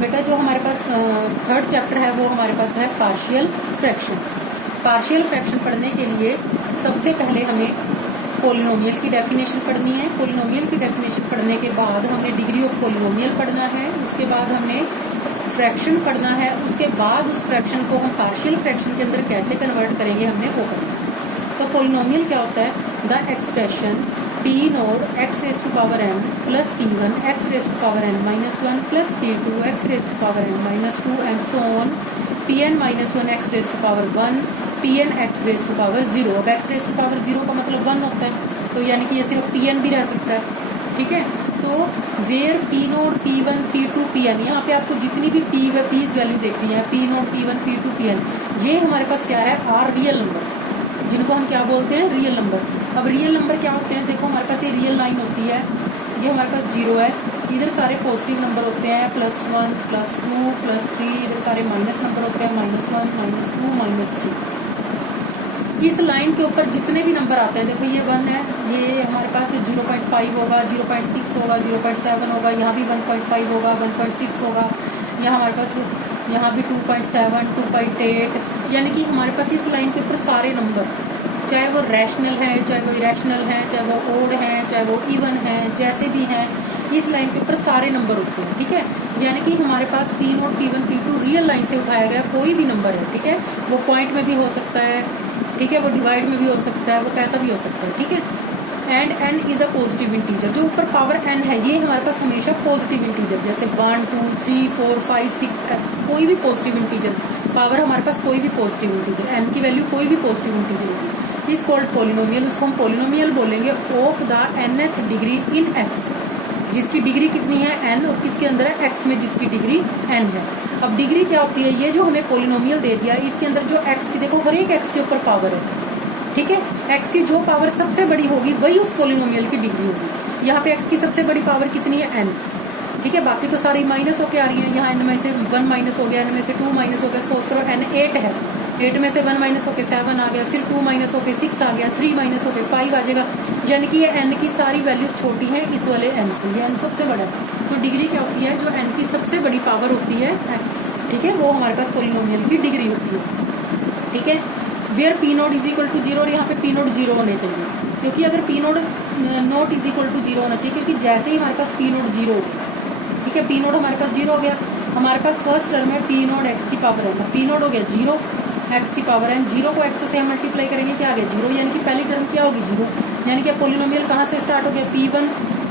बेटा जो हमारे पास थर्ड चैप्टर है वो हमारे पास है पार्शियल फ्रैक्शन। पार्शियल फ्रैक्शन पढ़ने के लिए सबसे पहले हमें पोलिनोमियल की डेफिनेशन पढ़नी है। पोलिनोमियल की डेफिनेशन पढ़ने के बाद हमने डिग्री ऑफ पोलिनोमियल पढ़ना है। उसके बाद हमने फ्रैक्शन पढ़ना है। उसके बाद उस फ्रैक्शन को हम पार्शियल फ्रैक्शन के अंदर कैसे कन्वर्ट करेंगे हमने वो पढ़ना है। तो पोलिनोमियल क्या होता है? The expression p naught x raise to power n plus p1 x raise to power n minus 1 plus p2 x raise to power n minus 2 and so on pn minus 1 x raise to power 1 pn x raise to power 0। अब x raise to power 0 का मतलब 1 होता है, तो यानी कि ये सिर्फ pn भी रह सकता है। ठीक है, तो where p node p1 p2 pn, यहाँ पे आपको जितनी भी p's वैल्यू देख रही है p node p1 p2 pn, ये हमारे पास क्या है? आर रियल नंबर, जिनको हम क्या बोलते हैं? Real number. अब रियल नंबर क्या होते हैं? देखो हमारे पास ये रियल लाइन होती है, ये हमारे पास 0 है, इधर सारे पॉजिटिव नंबर होते हैं +1 +2 +3, इधर सारे माइनस नंबर होते हैं -1 -2 -3। इस लाइन के ऊपर जितने भी नंबर आते हैं, देखो ये 1 है, ये हमारे पास 0.5 होगा, 0.6 होगा, 0.7 होगा, यहाँ भी 1.5 होगा, 1.6 होगा, यहाँ हमारे पास यहाँ भी 2.7 2.8, यानी कि हमारे पास इस लाइन के ऊपर सारे नंबर, चाहे वो रैशनल है, चाहे वो इरेशनल है, चाहे वो ओड है, चाहे वो इवन है, जैसे भी हैं, इस लाइन के ऊपर सारे नंबर होते हैं। ठीक है, यानी कि हमारे पास p note p1 p2 real line से उठाया गया कोई भी नंबर है। ठीक है, वो पॉइंट में भी हो सकता है, ठीक है, वो डिवाइड में भी हो सकता है, वो कैसा भी हो सकता है। ठीक है, and n is a positive integer, जो ऊपर पावर n है ये हमारे पास हमेशा पॉजिटिव इंटीजर, जैसे 1 2 3 4 5 6 कोई भी पॉजिटिव इंटीजर पावर, हमारे पास कोई भी पॉजिटिव इंटीजर n की वैल्यू कोई भी पॉजिटिव इंटीजर होगी, इस कॉल्ड पोलिनोमियल, उसको हम पोलिनोमियल बोलेंगे of the nth degree in x, जिसकी डिग्री कितनी है? n, और किसके अंदर है? x में, जिसकी डिग्री n है। अब डिग्री क्या होती है? ये जो हमें पोलिनोमियल दे दिया, इसके अंदर जो x की, देखो हर एक x के ऊपर पावर है। ठीक है, x की जो पावर सबसे बड़ी होगी वही उस पोलिनोमियल की डिग्री होगी। यहाँ पे x की सबसे बड़ी पावर कितनी है? n। ठीक है, बाकी तो सारी माइनस होके आ रही है, यहाँ n में से 1 माइनस हो गया, n में से 2 माइनस हो गया, सपोज करो n 8 है, 8 में से 1 माइनस होके 7 आ गया, फिर 2 माइनस होके 6 आ गया, 3 माइनस होके 5 आ जाएगा, यानी कि ये n की सारी वैल्यूज छोटी हैं इस वाले n से, ये n सबसे बड़ा है। तो डिग्री क्या होती है? जो n की सबसे बड़ी पावर होती है, ठीक है, वो हमारे पास पोलिनोमियल की डिग्री होती है। ठीक है, where p naught is equal to 0, और यहाँ पे p नोट 0 होने चाहिए, क्योंकि अगर p naught is equal to 0 होना चाहिए, क्योंकि जैसे ही हमारे पास p नोट 0 हो गया, ठीक है, p नोट हमारे पास 0 हो गया, हमारे पास फर्स्ट टर्म है p नोट x की पावर n, p नोट हो गया 0 x की पावर n, 0 को x से हम मल्टीप्लाई करेंगे, क्या आ गया? 0, यानी कि पहली टर्म क्या होगी? 0, यानी कि पोलिनोमियल कहाँ से स्टार्ट हो गया? p1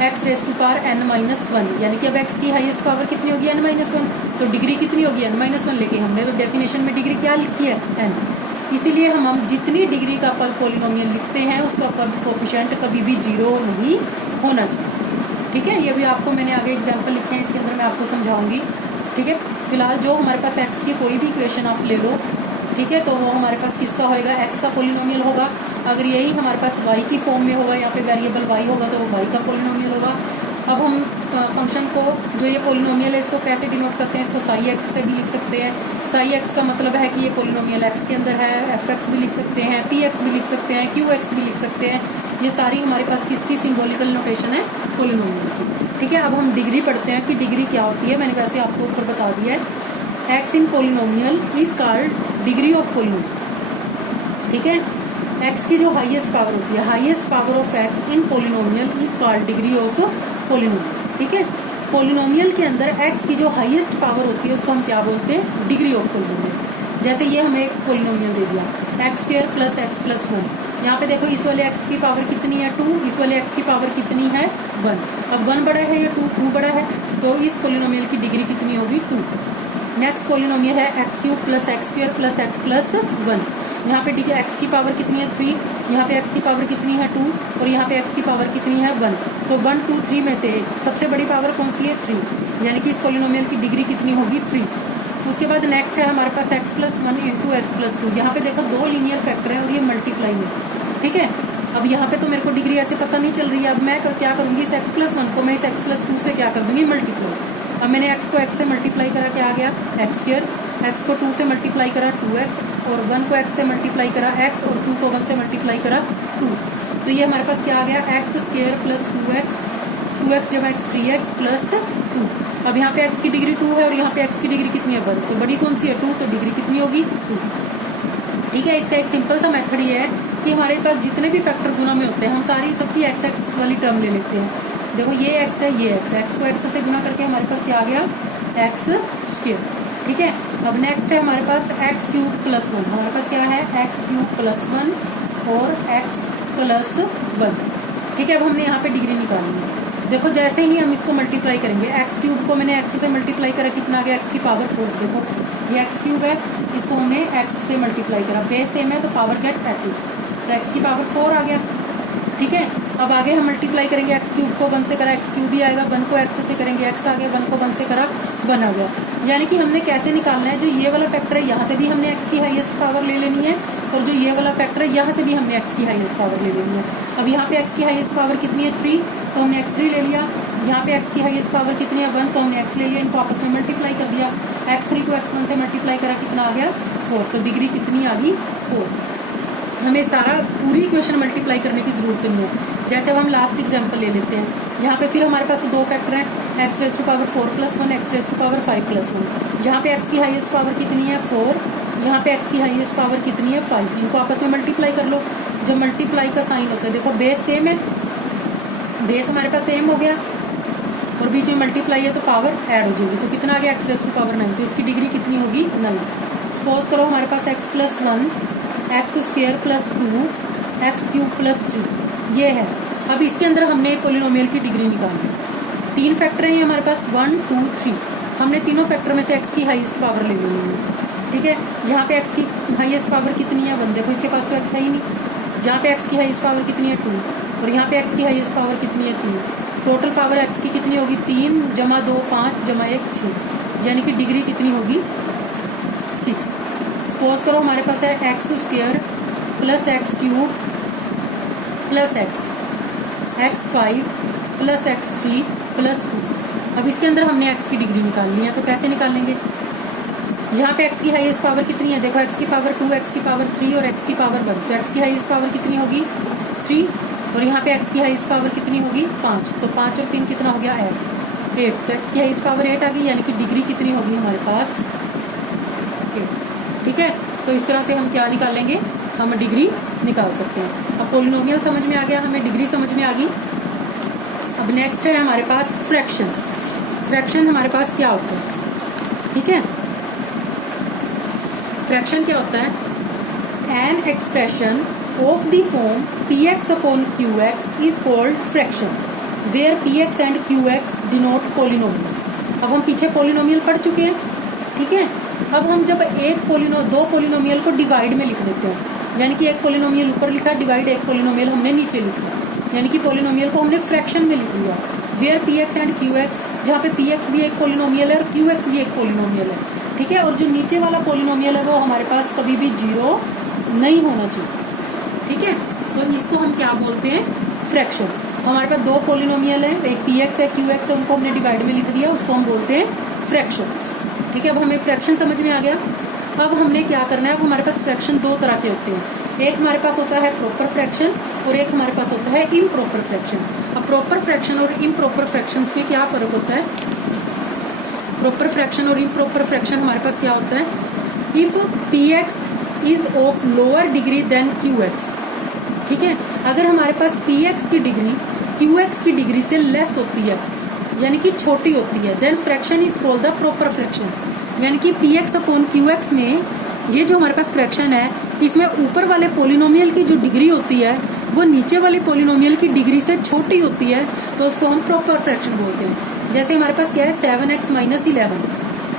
x raise to power n minus 1, यानी कि अब x की हाईएस्ट पावर कितनी होगी? n माइनस 1, तो डिग्री कितनी होगी? n माइनस 1 लेके हमने तो डेफिनेशन में डिग्री क्या लिखी है? n। इसीलिए हम जितनी डिग्री का पर पोलिनोमियल लिखते हैं उसका पर कोफिशिएंट कभी भी 0 नहीं होना चाहिए। ठीक है, ये भी आपको मैंने आगे एग्जाम्पल लिखे हैं, इसके अंदर मैं आपको समझाऊंगी। ठीक है, फिलहाल जो हमारे पास x की कोई भी इक्वेशन आप ले लो, ठीक है, तो वो हमारे पास किसका होएगा? x का पोलिनोमियल होगा। अगर यही हमारे पास y की फॉर्म में होगा, यहाँ पे वेरिएबल y होगा, तो वो y का पोलिनोमियल होगा। अब हम फंक्शन को, जो ये पोलिनोमियल है, इसको कैसे डिनोट करते हैं? इसको साई x से भी लिख सकते हैं। साई x का मतलब है कि ये पोलिनोमियल x के अंदर है, fx भी लिख सकते हैं, px भी लिख सकते हैं, qx भी लिख सकते हैं। ये सारी हमारे पास किसकी सिंबॉलिकल नोटेशन है? पोलिनोमियल की। ठीक है, अब हम डिग्री पढ़ते हैं कि डिग्री क्या होती है। मैंने वैसे आपको ऊपर बता दिया है, x in polynomial is called degree of polynomial. ठीक है, x की जो हाईएस्ट पावर होती है, highest power of x in polynomial is called degree of polynomial. ठीक है, पोलिनोमियल के अंदर x की जो हाईएस्ट पावर होती है उसको हम क्या बोलते हैं? Degree of polynomial. जैसे ये हमें एक पोलिनोमियल दे दिया x² + x + 1, यहाँ पे देखो इस वाले x की पावर कितनी है? 2, इस वाले x की पावर कितनी है? 1। अब 1 बड़ा है या 2 बड़ा है, तो इस पोलिनोमियल की डिग्री कितनी होगी? 2। नेक्स्ट पोलिनोमियल है x³ + x² + x + 1, यहाँ पे ठीक है x की पावर कितनी है? 3, यहाँ पे x की पावर कितनी है? 2, और यहाँ पे x की पावर कितनी है? 1। तो 1 2 3 में से सबसे बड़ी पावर कौन सी है? 3, यानी कि इस पोलिनोमियल की डिग्री कितनी होगी? 3। उसके बाद नेक्स्ट है हमारे पास x + 1 × x + 2, यहाँ पे देखो 2 लीनियर फैक्टर है और ये मल्टीप्लाई में। ठीक है, अब यहाँ पे तो मेरे को डिग्री ऐसे पता नहीं चल रही है, अब मैं क्या करूंगी? इस x + 1 को मैं इस x + 2 से क्या कर दूंगी? मल्टीप्लाई। अब मैंने x को x से मल्टीप्लाई करा, क्या आ गया? x², x को 2 से मल्टीप्लाई करा 2x, और 1 को x से मल्टीप्लाई करा x, और 2 को 1 से मल्टीप्लाई करा 2। तो ये हमारे पास क्या आ गया? x² + 2x, 2 2x जमा x 3x प्लस 2। अब यहाँ पे x की डिग्री 2 है और यहाँ पे x की डिग्री कितनी है 1, तो बड़ी कौन सी है 2, तो डिग्री कितनी होगी 2। ठीक है, इसका एक सिंपल सा मेथड ये है कि हमारे पास जितने भी फैक्टर गुना में होते हैं हम सारी सबकी एक्स एक्स वाली टर्म ले लेते हैं। देखो ये एक्स है, ये एक्स है, एक्स को एक्स से गुना करके हमारे पास क्या आ गया एक्स स्क्वायर। ठीक है, अब नेक्स्ट है हमारे पास एक्स क्यूब प्लस 1। हमारे पास क्या है एक्स क्यूब प्लस 1 और एक्स प्लस 1। ठीक है, अब हमने यहाँ पे डिग्री निकालनी है। देखो जैसे ही हम इसको मल्टीप्लाई करेंगे, एक्स क्यूब को मैंने एक्स से मल्टीप्लाई करा, कितना आ गया एक्स की पावर 4। देखो ये एक्स क्यूब है, इसको हमने एक्स से मल्टीप्लाई करा, बेस सेम है तो पावर गेट एट, तो एक्स की पावर 4 आ गया। ठीक है, अब आगे हम मल्टीप्लाई करेंगे, एक्स क्यूब को 1 से करा एक्स क्यूब ही आएगा, 1 को एक्स से करेंगे एक्स आ गया, 1 को 1 से करा 1 आ गया। यानी कि हमने कैसे निकालना है, जो ये वाला फैक्टर है यहाँ से भी हमने एक्स की हाईएस्ट पावर ले लेनी है, और जो ये वाला फैक्टर है यहाँ से भी हमने एक्स की हाईएस्ट पावर ले लेनी है। अब यहाँ पे एक्स की हाईएस्ट पावर कितनी है 3, तो हमने x3 ले लिया। यहाँ पे x की हाईएस्ट पावर कितनी है 1, तो हमने x ले लिया, इनको आपस में मल्टीप्लाई कर दिया। x3 को x1 से मल्टीप्लाई करा, कितना आ गया 4, तो डिग्री कितनी आ गई 4। हमें सारा पूरी इक्वेशन मल्टीप्लाई करने की जरूरत नहीं है। जैसे अब हम लास्ट एग्जांपल ले लेते हैं, यहाँ पे फिर हमारे पास दो फैक्टर हैं, x raise to power 4 plus 1, x raise to power 5 plus 1। जहाँ पे x की हाईएस्ट पावर कितनी है 4, यहाँ पे x की हाईएस्ट पावर कितनी है 5। इनको आपस में मल्टीप्लाई कर लो। जब मल्टीप्लाई का साइन होता है, देखो बेस सेम है, बेस हमारे पास सेम हो गया और बीच में मल्टीप्लाई है तो पावर ऐड हो जाएगी, तो कितना आ गया x रेज़ टू पावर 9, तो इसकी डिग्री कितनी होगी 9। सपोज करो हमारे पास x plus 1, x square plus 2, x cube plus 3 ये है। अब इसके अंदर हमने पोलिनोमियल की डिग्री निकालनी। 3 फैक्टर हैं हमारे पास 1 2 3। हमने तीनों फैक्टर में से एक्स की हाईएस्ट पावर ले लेनी है। ठीक है, यहाँ पे एक्स की हाईएस्ट पावर कितनी है 1, देखो इसके पास तो एक्स है ही नहीं। यहाँ पे एक्स की हाईएस्ट पावर कितनी है 2 और यहाँ पे एक्स की हाईएस्ट पावर कितनी है 3। टोटल पावर एक्स की कितनी होगी 3 जमा 2 5 जमा 1 6, यानी कि डिग्री कितनी होगी 6। सपोज करो हमारे पास है x square plus x cube plus x 5 plus x 3 plus 2। अब इसके अंदर हमने एक्स की डिग्री निकालनी है, तो कैसे निकालेंगे। यहाँ पे एक्स की हाईएस्ट पावर कितनी है, देखो एक्स की पावर 2, एक्स की पावर 3 और एक्स की पावर 1, तो एक्स की हाईएस्ट पावर कितनी होगी 3 और यहाँ पे एक्स की हाईएस्ट पावर कितनी होगी 5, तो 5 और 3 कितना हो गया 8, तो एक्स की हाईएस्ट पावर 8 आ गई, यानी कि डिग्री कितनी होगी हमारे पास 8। ठीक है, तो इस तरह से हम क्या निकालेंगे, हम डिग्री निकाल सकते हैं। अब पोलिनोमियल समझ में आ गया, हमें डिग्री समझ में आ गई। अब नेक्स्ट है हमारे पास फ्रैक्शन। फ्रैक्शन हमारे पास क्या होता है, ठीक है, फ्रैक्शन क्या होता है, an expression of the form px upon qx is called fraction where px and qx denote polynomial. अब हम पीछे पोलिनोमियल पढ़ चुके हैं। ठीक है, अब हम जब दो पोलिनोमियल को डिवाइड में लिख देते हैं, यानी कि एक पोलिनोमियल ऊपर लिखा डिवाइड, एक पोलिनोमियल हमने नीचे लिखा, यानी कि पोलिनोमियल को हमने फ्रैक्शन में लिख लिया। वेयर px एंड qx, जहाँ पे px भी एक पोलिनोमियल है और qx भी एक पोलिनोमियल है। ठीक है, और जो नीचे वाला पोलिनोमियल है वो हमारे पास कभी भी 0 नहीं होना चाहिए। ठीक है, तो इसको हम क्या बोलते हैं फ्रैक्शन। हमारे पास दो पोलिनोमियल है, एक px है qx है, उनको हमने डिवाइड में लिख दिया, उसको हम बोलते हैं फ्रैक्शन। ठीक है, अब हमें फ्रैक्शन समझ में आ गया। अब हमने क्या करना है, अब हमारे पास फ्रैक्शन दो तरह के होते हैं, एक हमारे पास होता है प्रॉपर फ्रैक्शन और एक हमारे पास होता है इम्प्रॉपर फ्रैक्शन। अब प्रॉपर फ्रैक्शन और इम्प्रॉपर फ्रैक्शन में क्या फर्क होता है, प्रॉपर फ्रैक्शन और इम्प्रॉपर फ्रैक्शन हमारे पास क्या होता है, if px is of lower degree than qx। ठीक है, अगर हमारे पास px की डिग्री qx की डिग्री से लेस होती है, यानी कि छोटी होती है, then fraction is called the proper fraction. यानी कि px अपॉन qx में ये जो हमारे पास फ्रैक्शन है, इसमें ऊपर वाले पोलिनोमियल की जो डिग्री होती है वो नीचे वाले पोलिनोमियल की डिग्री से छोटी होती है, तो उसको हम प्रॉपर फ्रैक्शन बोलते हैं। जैसे हमारे पास क्या है 7x माइनस 11,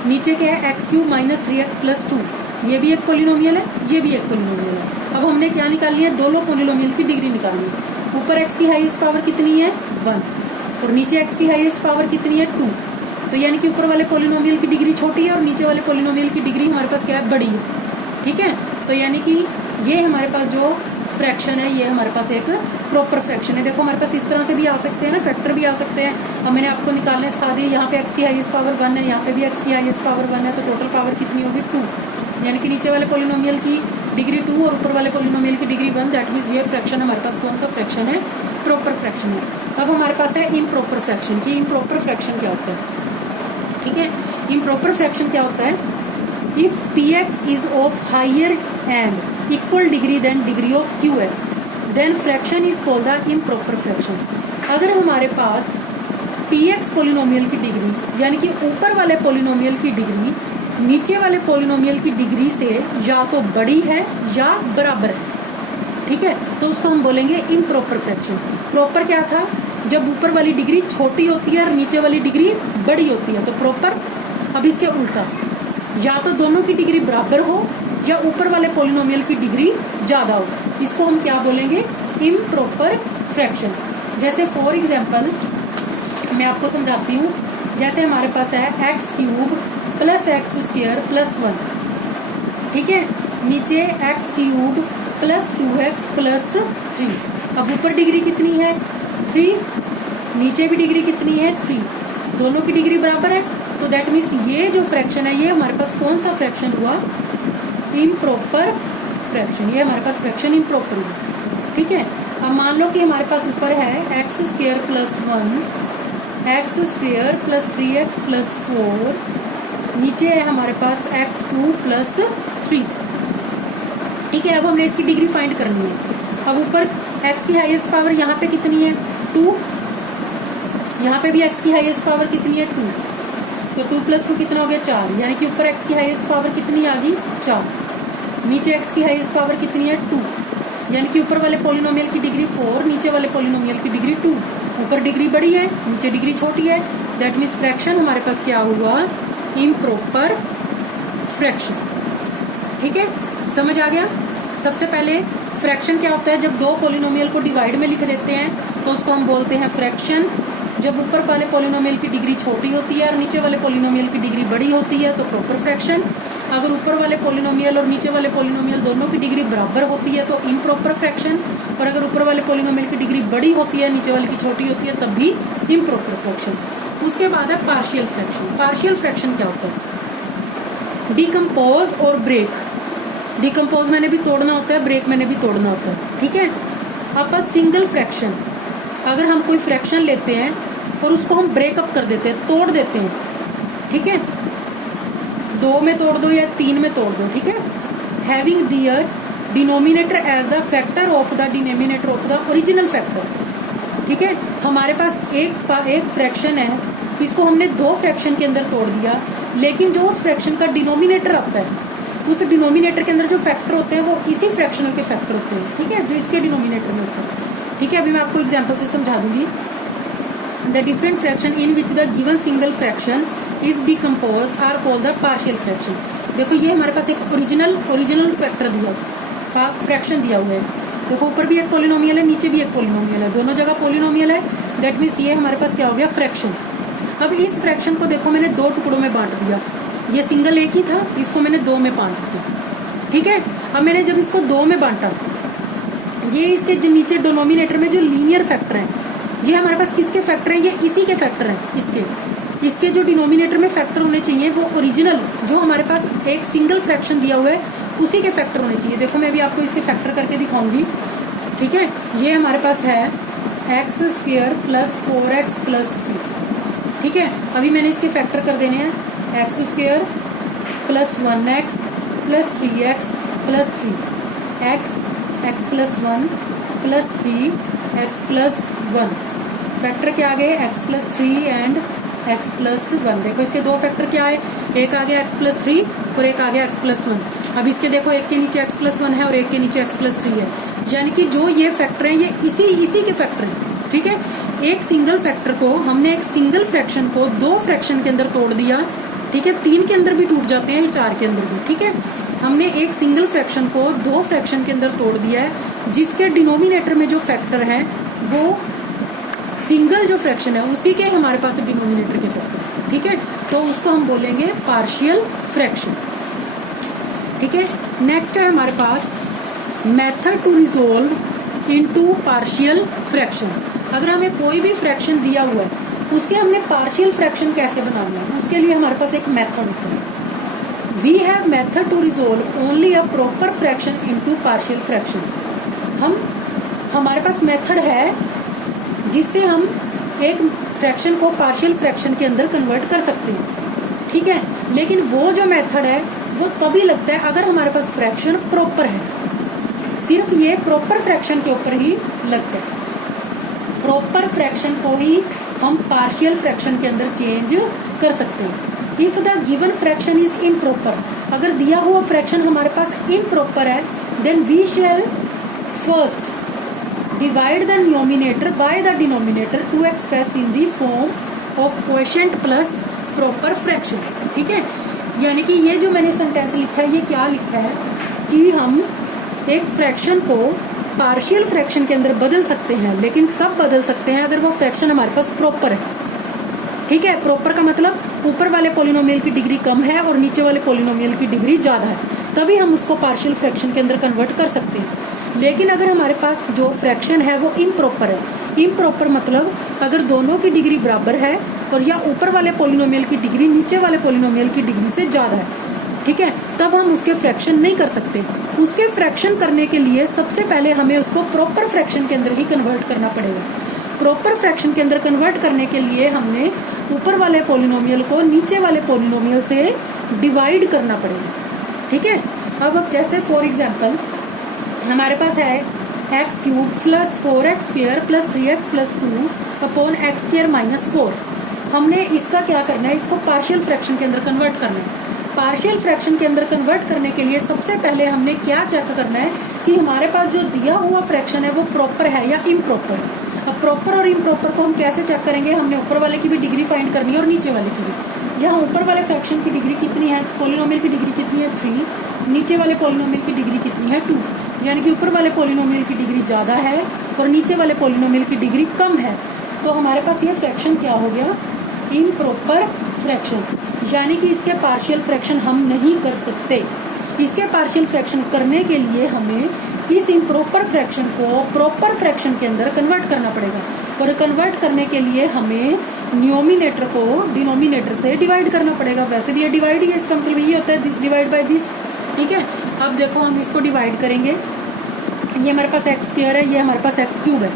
नीचे क्या है x cube minus 3x plus 2, ये भी एक पोलिनोमियल है, ये भी एक पोलिनोमियल है। अब हमने क्या निकालनी है, दोनों पोलिनोमियल की डिग्री निकालनी है। ऊपर x की हाईएस्ट पावर कितनी है 1 और नीचे x की हाईएस्ट पावर कितनी है 2, तो यानी कि ऊपर वाले पोलिनोमियल की डिग्री छोटी है और नीचे वाले पोलिनोमियल की डिग्री हमारे पास क्या है बड़ी है। ठीक है, तो यानी कि ये हमारे पास जो फ्रैक्शन है ये हमारे पास एक प्रॉपर फ्रैक्शन है। देखो हमारे पास इस तरह से भी आ सकते हैं ना, फैक्टर भी आ सकते हैं। अब मैंने आपको निकालने सिखा दिया, यहाँ पे x की हाईएस्ट पावर 1 है, यहाँ पे भी x की हाईएस्ट पावर 1 है, तो टोटल पावर कितनी होगी 2, यानी कि नीचे वाले पोलिनोमियल की डिग्री 2 और ऊपर वाले पोलिनोमियल की डिग्री 1, दैट मीन्स ये फ्रैक्शन हमारे पास कौन सा फ्रैक्शन है, प्रॉपर फ्रैक्शन है। अब हमारे पास है इम्प्रॉपर फ्रैक्शन की इम्प्रॉपर फ्रैक्शन क्या होता है, ठीक है। इम्प्रॉपर फ्रैक्शन क्या होता है, if px is of higher and equal degree than degree of qx then fraction is called the improper fraction. अगर हमारे पास px पोलिनोमियल की डिग्री यानी कि ऊपर वाले पोलिनोमियल की डिग्री नीचे वाले पोलिनोमियल की डिग्री से या तो बड़ी है या बराबर है, ठीक है, तो उसको हम बोलेंगे इम्प्रॉपर फ्रैक्शन। प्रॉपर क्या था, जब ऊपर वाली डिग्री छोटी होती है और नीचे वाली डिग्री बड़ी होती है तो प्रॉपर। अब इसके उल्टा, या तो दोनों की डिग्री बराबर हो या ऊपर वाले पोलिनोमियल की डिग्री ज्यादा हो, इसको हम क्या बोलेंगे, इम्प्रॉपर फ्रैक्शन। जैसे फॉर एग्जाम्पल मैं आपको समझाती हूँ, जैसे हमारे पास है x cube plus x square plus 1, ठीक है, नीचे x cube plus 2x plus 3। अब ऊपर डिग्री कितनी है 3, नीचे भी डिग्री कितनी है 3, दोनों की डिग्री बराबर है, तो दैट मीन्स ये जो फ्रैक्शन है ये हमारे पास कौन सा फ्रैक्शन हुआ, इम्प्रॉपर फ्रैक्शन। ये हमारे पास फ्रैक्शन इम्प्रॉपर हुआ, ठीक है। अब मान लो कि हमारे पास ऊपर है x square plus 1, x square plus 3x plus 4, नीचे है हमारे पास x2 प्लस 3, ठीक है। अब हमने इसकी डिग्री फाइंड करनी है। अब ऊपर x की हाईएस्ट पावर यहाँ पे कितनी है 2, यहाँ पे भी x की हाईएस्ट पावर कितनी है 2, तो 2 प्लस 2 कितना हो गया 4, यानी कि ऊपर x की हाईएस्ट पावर कितनी आ गई 4, नीचे x की हाईएस्ट पावर कितनी है 2, यानी कि ऊपर वाले पोलिनोमियल की डिग्री 4, नीचे वाले पोलिनोमियल की डिग्री 2, ऊपर डिग्री बड़ी है नीचे डिग्री छोटी है, दैट मीन्स फ्रैक्शन हमारे पास क्या हुआ, इम्प्रॉपर फ्रैक्शन, ठीक है, समझ आ गया। सबसे पहले फ्रैक्शन क्या होता है, जब दो पोलिनोमियल को डिवाइड में लिख देते हैं तो उसको हम बोलते हैं फ्रैक्शन। जब ऊपर वाले पोलिनोमियल की डिग्री छोटी होती है और नीचे वाले पोलिनोमियल की डिग्री बड़ी होती है तो प्रॉपर फ्रैक्शन। अगर ऊपर वाले पोलिनोमियल और नीचे वाले पोलिनोमियल दोनों की डिग्री बराबर होती है तो इम्प्रॉपर फ्रैक्शन, और अगर ऊपर वाले पोलिनोमियल की डिग्री बड़ी होती है नीचे वाले की छोटी होती है तब भी इम्प्रॉपर फ्रैक्शन। उसके बाद है पार्शियल फ्रैक्शन। पार्शियल फ्रैक्शन क्या होता है, डिकम्पोज और ब्रेक। डिकम्पोज मैंने भी तोड़ना होता है, ब्रेक मैंने भी तोड़ना होता है, ठीक है। अब सिंगल फ्रैक्शन, अगर हम कोई फ्रैक्शन लेते हैं और उसको हम ब्रेकअप कर देते हैं, तोड़ देते हैं, ठीक है, 2 में तोड़ दो या 3 में तोड़ दो, ठीक है। Having their denominator as the factor of the denominator of the original factor, ठीक है। हमारे पास एक फ्रैक्शन है, इसको हमने 2 फ्रैक्शन के अंदर तोड़ दिया, लेकिन जो उस फ्रैक्शन का डिनोमिनेटर आता है उस डिनोमिनेटर के अंदर जो फैक्टर होते हैं वो इसी फ्रैक्शनल के फैक्टर होते हैं, ठीक है, जो इसके डिनोमिनेटर में होते हैं, ठीक है। अभी मैं आपको एग्जांपल से समझा दूंगी। The different fraction in which the given single fraction is decompose are called the partial fraction. देखो ये हमारे पास एक ओरिजिनल फैक्टर दिया, फ्रैक्शन दिया हुआ है, देखो ऊपर भी एक पोलिनोमियल है नीचे भी एक पोलिनोमियल है, दोनों जगह पोलिनोमियल है, दैट मीन्स ये हमारे पास क्या हो गया फ्रैक्शन। अब इस फ्रैक्शन को देखो मैंने 2 टुकड़ों में बांट दिया, ये सिंगल एक ही था, इसको मैंने 2 में बांट दिया, ठीक है। अब मैंने जब इसको 2 में बांटा, ये इसके जो नीचे डिनोमिनेटर में जो लीनियर फैक्टर है, ये हमारे पास किसके फैक्टर है, ये इसी के फैक्टर है, इसके जो डिनोमिनेटर में फैक्टर होने चाहिए वो ओरिजिनल जो हमारे पास एक सिंगल फ्रैक्शन दिया हुआ है उसी के फैक्टर होने चाहिए। देखो मैं भी आपको इसके फैक्टर करके दिखाऊंगी, ठीक है। ये हमारे पास है x square plus 4x plus 3, ठीक है। अभी मैंने इसके फैक्टर कर देने हैं, x square plus 1x plus 3x plus 3, x plus 1 plus 3 x plus 1, factor क्या आ गए x plus 3 and x plus 1। देखो इसके 2 फैक्टर क्या है, एक आ गया एक्स प्लस 3 और एक आ गया एक्स प्लस 1। अब इसके देखो एक के नीचे एक्स प्लस 1 है और एक के नीचे एक्स प्लस 3 है, यानी कि जो ये फैक्टर है ये इसी के फैक्टर है, ठीक है। एक सिंगल फैक्टर को हमने एक सिंगल फ्रैक्शन को 2 फ्रैक्शन के अंदर तोड़ दिया, ठीक है, 3 के अंदर भी टूट जाते हैं, 4 के अंदर भी, ठीक है। हमने एक सिंगल फ्रैक्शन को 2 फ्रैक्शन के अंदर तोड़ दिया है, जिसके डिनोमिनेटर में जो फैक्टर है वो सिंगल जो फ्रैक्शन है उसी के हमारे पास डिनोमिनेटर के फैक्टर, ठीक है, तो उसको हम बोलेंगे पार्शियल फ्रैक्शन, ठीक है। नेक्स्ट है हमारे पास method to resolve into partial fraction. अगर हमें कोई भी फ्रैक्शन दिया हुआ है उसके हमने पार्शियल फ्रैक्शन कैसे बनाना है, उसके लिए हमारे पास एक मेथड होता है, we have method to resolve only a proper fraction into partial fraction. हमारे पास मेथड है जिससे हम एक फ्रैक्शन को पार्शियल फ्रैक्शन के अंदर कन्वर्ट कर सकते हैं, ठीक है। लेकिन वो जो मेथड है वो तभी लगता है अगर हमारे पास फ्रैक्शन प्रॉपर है, सिर्फ ये प्रॉपर फ्रैक्शन के ऊपर ही लगता है। प्रॉपर फ्रैक्शन को ही हम पार्शियल फ्रैक्शन के अंदर चेंज कर सकते हैं। If the given fraction is improper, अगर दिया हुआ फ्रैक्शन हमारे पास इम्प्रॉपर है, then we shall first divide the numerator by the denominator to express in the form of quotient plus proper fraction, ठीक है। यानी कि ये जो मैंने सेंटेंस लिखा है, ये क्या लिखा है कि हम एक फ्रैक्शन को पार्शियल फ्रैक्शन के अंदर बदल सकते हैं, लेकिन तब बदल सकते हैं अगर वो फ्रैक्शन हमारे पास प्रॉपर है, ठीक है। प्रॉपर का मतलब ऊपर वाले पोलिनोमियल की डिग्री कम है और नीचे वाले पोलिनोमियल की डिग्री ज्यादा है, तभी हम उसको पार्शियल फ्रैक्शन के अंदर कन्वर्ट कर सकते हैं। लेकिन अगर हमारे पास जो फ्रैक्शन है वो इम्प्रॉपर है, इम्प्रॉपर मतलब अगर दोनों की डिग्री बराबर है और या ऊपर वाले पोलिनोमियल की डिग्री नीचे वाले पोलिनोमियल की डिग्री से ज्यादा है, ठीक है, तब हम उसके फ्रैक्शन नहीं कर सकते। उसके फ्रैक्शन करने के लिए सबसे पहले हमें उसको प्रॉपर फ्रैक्शन के अंदर ही कन्वर्ट करना पड़ेगा। प्रॉपर फ्रैक्शन के अंदर कन्वर्ट करने के लिए हमने ऊपर वाले पोलिनोमियल को नीचे वाले पोलिनोमियल से डिवाइड करना पड़ेगा, ठीक है। अब जैसे फॉर एग्जाम्पल हमारे पास है x cube plus 4x square plus 3x plus 2 upon x square minus 4। हमने इसका क्या करना है, इसको पार्शियल फ्रैक्शन के अंदर कन्वर्ट करना है। पार्शियल फ्रैक्शन के अंदर कन्वर्ट करने के लिए सबसे पहले हमने क्या चेक करना है कि हमारे पास जो दिया हुआ फ्रैक्शन है वो प्रॉपर है या इम्प्रॉपर। अब प्रॉपर और इम्प्रॉपर को हम कैसे चेक करेंगे, हमने ऊपर वाले की भी डिग्री फाइंड करनी है और नीचे वाले की भी। यहाँ ऊपर वाले फ्रैक्शन की डिग्री कितनी है, पोलिनोमियल की डिग्री कितनी है 3, नीचे वाले पोलिनोमियल की डिग्री कितनी है 2, यानी कि ऊपर वाले पोलिनोमियल की डिग्री ज्यादा है और नीचे वाले पोलिनोमियल की डिग्री कम है। तो हमारे पास ये फ्रैक्शन क्या हो गया, इम्प्रॉपर फ्रैक्शन, यानी कि इसके पार्शियल फ्रैक्शन हम नहीं कर सकते। इसके पार्शियल फ्रैक्शन करने के लिए हमें इस इम्प्रॉपर फ्रैक्शन को प्रॉपर फ्रैक्शन के अंदर कन्वर्ट करना पड़ेगा, और कन्वर्ट करने के लिए हमें न्यूमिनेटर को डिनोमिनेटर से डिवाइड करना पड़ेगा। वैसे भी ये डिवाइड ही है, इसका मतलब ये होता है दिस डिवाइड बाय दिस, ठीक है। अब देखो हम इसको डिवाइड करेंगे, ये हमारे पास एक्स स्क्वायर है, ये हमारे पास एक्स क्यूब है,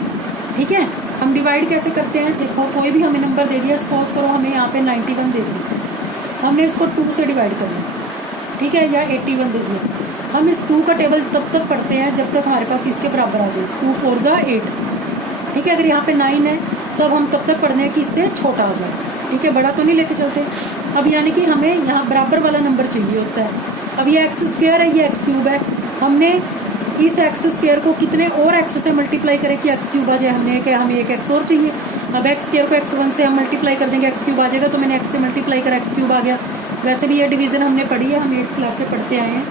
ठीक है। हम डिवाइड कैसे करते हैं, देखो कोई भी हमें नंबर दे दिया, सपोज करो हमें यहाँ पे 91 दे दिया, हमने इसको 2 से डिवाइड करना, ठीक है, या 81 दे दिया। हम इस 2 का टेबल तब तक पढ़ते हैं जब तक हमारे पास इसके बराबर आ जाए, 2 4 जा 8, ठीक है। अगर यहाँ पे 9 है तब हम तब तक पढ़ने हैं कि इससे छोटा हो जाए, ठीक है, बड़ा तो नहीं लेके चलते। अब यानी कि हमें यहाँ बराबर वाला नंबर चाहिए होता है। अब ये एक्स स्क्वायर है, ये एक्स क्यूब है, हमने इस एक्स स्क्वायर को कितने और एक्स से मल्टीप्लाई करें कि एक्स क्यूब आ जाए, हमने क्या हमें एक एक्स और चाहिए। अब एक्स स्क्वायर को x1 से हम मल्टीप्लाई कर देंगे, एक्स क्यूब आ जाएगा, तो मैंने x से मल्टीप्लाई करा, एक्स क्यूब आ गया। वैसे भी ये डिवीजन हमने पढ़ी है, हम 8th क्लास से पढ़ते आए हैं।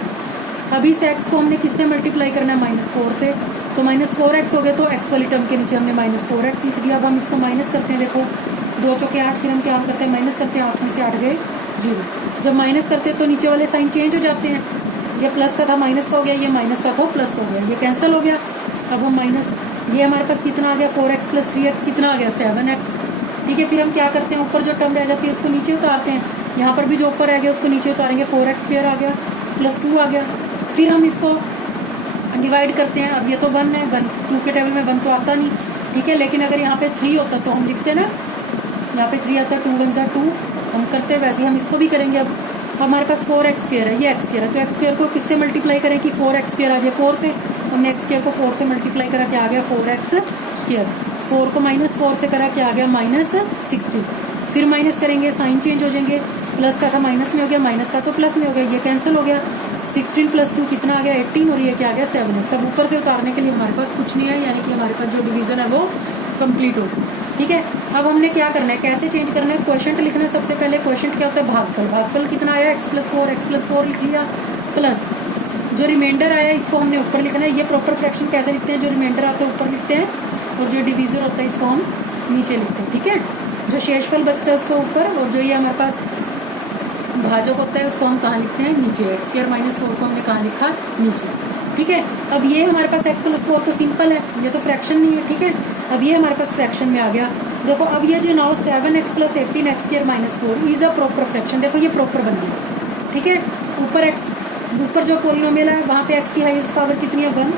अब इस x को हमने किससे मल्टीप्लाई करना है, -4 से, तो -4x हो गया, तो x वाली टर्म के नीचे हमने -4x लिख दिया। अब हम इसको माइनस करते हैं, देखो 2 चौके 8, फिर हम क्या करते हैं माइनस करते हैं, 8 में से 8 गए 0। जब माइनस करते हैं तो नीचे वाले साइन चेंज हो जाते हैं, ये प्लस का था माइनस का हो गया, ये माइनस का था प्लस का हो गया, ये कैंसिल हो गया। अब हम माइनस, ये हमारे पास कितना आ गया 4x प्लस 3x कितना आ गया 7x, ठीक है। फिर हम क्या करते हैं, ऊपर जो टर्म रह जाती है उसको नीचे उतारते हैं, यहाँ पर भी जो ऊपर रह गया उसको नीचे उतारेंगे, 4x स्क्वायर आ गया प्लस 2 आ गया। फिर हम इसको डिवाइड करते हैं। अब ये तो 1 है, 1 2 के टेबल में 1 तो आता नहीं, ठीक है, लेकिन अगर यहाँ पे 3 होता तो हम लिखते ना, यहाँ पे 3 आता, 2 1 2 हम करते हैं, वैसे हम इसको भी करेंगे। अब हमारे पास 4x स्क्वायर है, ये x स्क्वायर है, तो x स्क्वायर को किससे मल्टीप्लाई करें कि 4x स्क्वायर आ जाए 4 से, हमने x स्क्वायर को 4 से मल्टीप्लाई करा, क्या आ गया 4x स्क्वायर। 4 को -4 से करा, क्या आ गया -16। फिर माइनस करेंगे, साइन चेंज हो जाएंगे, प्लस का था माइनस में हो गया, माइनस का तो प्लस में हो गया, ये कैंसिल हो गया। 16 प्लस 2 कितना आ गया 18, और ये क्या आ गया 7x। अब ऊपर से उतारने के लिए हमारे पास कुछ नहीं है, यानी कि हमारे पास जो डिवीजन है वो कंप्लीट हो गई, ठीक है। अब हमने क्या करना है, कैसे चेंज करना है, क्वोशिएंट लिखना है। सबसे पहले क्वोशिएंट क्या होता है, भागफल। भागफल कितना आया x प्लस 4 लिख लिया, प्लस जो रिमाइंडर आया इसको हमने ऊपर लिखना है। ये प्रॉपर फ्रैक्शन कैसे लिखते हैं, जो रिमाइंडर आता है ऊपर लिखते हैं, और जो डिवीजर होता है इसको हम नीचे लिखते हैं, ठीक है। जो शेषफल बचता है उसको ऊपर, और जो ये हमारे पास भाजक होता है उसको हम कहाँ लिखते हैं, नीचे। x स्क्वायर -4 को हमने कहाँ लिखा, नीचे, ठीक है। अब ये हमारे पास x प्लस 4 तो सिंपल है, ये तो फ्रैक्शन नहीं है, ठीक है। अब ये हमारे पास फ्रैक्शन में आ गया। देखो अब ये जो now 7x plus 18 x square -4 is a proper fraction, देखो ये प्रॉपर बन गया, ठीक है। ऊपर जो पोलिनोमियल है वहाँ पे x की हाईएस्ट पावर कितनी है 1,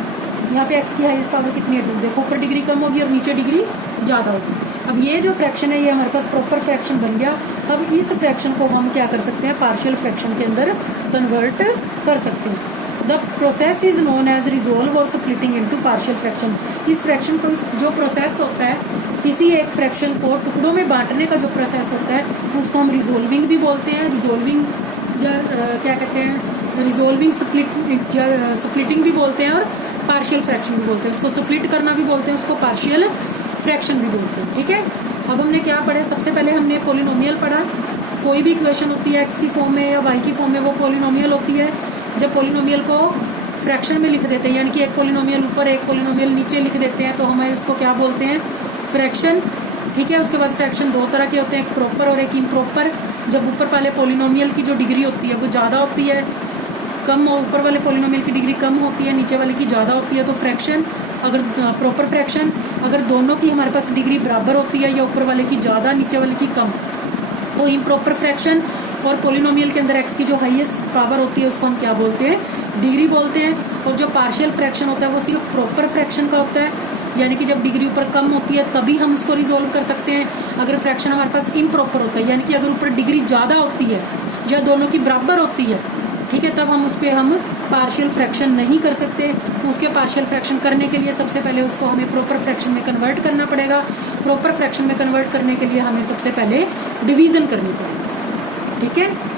यहाँ पे x की हाईएस्ट पावर कितनी है 2। देखो ऊपर डिग्री कम होगी और नीचे डिग्री ज़्यादा होगी। अब ये जो फ्रैक्शन है ये हमारे पास प्रॉपर फ्रैक्शन बन गया। अब इस फ्रैक्शन को हम क्या कर सकते हैं, पार्शियल फ्रैक्शन के अंदर कन्वर्ट कर सकते हैं। The process is known as resolve और स्प्लिटिंग इनटू पार्शियल फ्रैक्शन। इस फ्रैक्शन को, जो प्रोसेस होता है किसी एक फ्रैक्शन को टुकड़ों में बांटने का जो प्रोसेस होता है उसको हम रिजोल्विंग भी बोलते हैं, रिजोल्विंग क्या कहते हैं, रिजोल्विंग स्प्लिटिंग भी बोलते हैं और पार्शियल फ्रैक्शन भी बोलते हैं। उसको स्प्लिट करना भी बोलते हैं, उसको पार्शियल फ्रैक्शन भी बोलते हैं। ठीक है, अब हमने क्या पढ़ा, सबसे पहले हमने पोलिनोमियल पढ़ा। कोई भी इक्वेशन होती है एक्स की फॉर्म में या वाई की फॉर्म में वो पोलिनोमियल होती है। जब पोलिनोमियल को फ्रैक्शन में लिख देते हैं, यानी कि एक पोलिनोमियल ऊपर एक पोलिनोमियल नीचे लिख देते हैं, तो हमें उसको क्या बोलते हैं, फ्रैक्शन। ठीक है, उसके बाद फ्रैक्शन दो तरह के होते हैं, एक प्रॉपर और एक इम्प्रॉपर। जब ऊपर वाले पोलिनोमियल की जो डिग्री होती है वो ज़्यादा होती है, कम ऊपर वाले पोलिनोमियल की डिग्री कम होती है, नीचे वाले की ज़्यादा होती है, तो फ्रैक्शन। अगर प्रॉपर फ्रैक्शन, अगर दोनों की हमारे पास डिग्री बराबर होती है या ऊपर वाले की ज़्यादा नीचे वाले की कम, तो इम्प्रॉपर फ्रैक्शन। और पोलिनोमियल के अंदर एक्स की जो हाईएस्ट पावर होती है उसको हम क्या बोलते हैं, डिग्री बोलते हैं। और जो पार्शियल फ्रैक्शन होता है वो सिर्फ प्रॉपर फ्रैक्शन का होता है, यानी कि जब डिग्री ऊपर कम होती है तभी हम इसको रिजोल्व कर सकते हैं। अगर फ्रैक्शन हमारे पास इम्प्रॉपर होता है, यानी कि अगर ऊपर डिग्री ज़्यादा होती है या दोनों की बराबर होती है, ठीक है, तब हम उसके पार्शियल फ्रैक्शन नहीं कर सकते। उसके पार्शियल फ्रैक्शन करने के लिए सबसे पहले उसको हमें प्रॉपर फ्रैक्शन में कन्वर्ट करना पड़ेगा। प्रॉपर फ्रैक्शन में कन्वर्ट करने के लिए हमें सबसे पहले डिवीजन करनी पड़ेगी। ठीक है।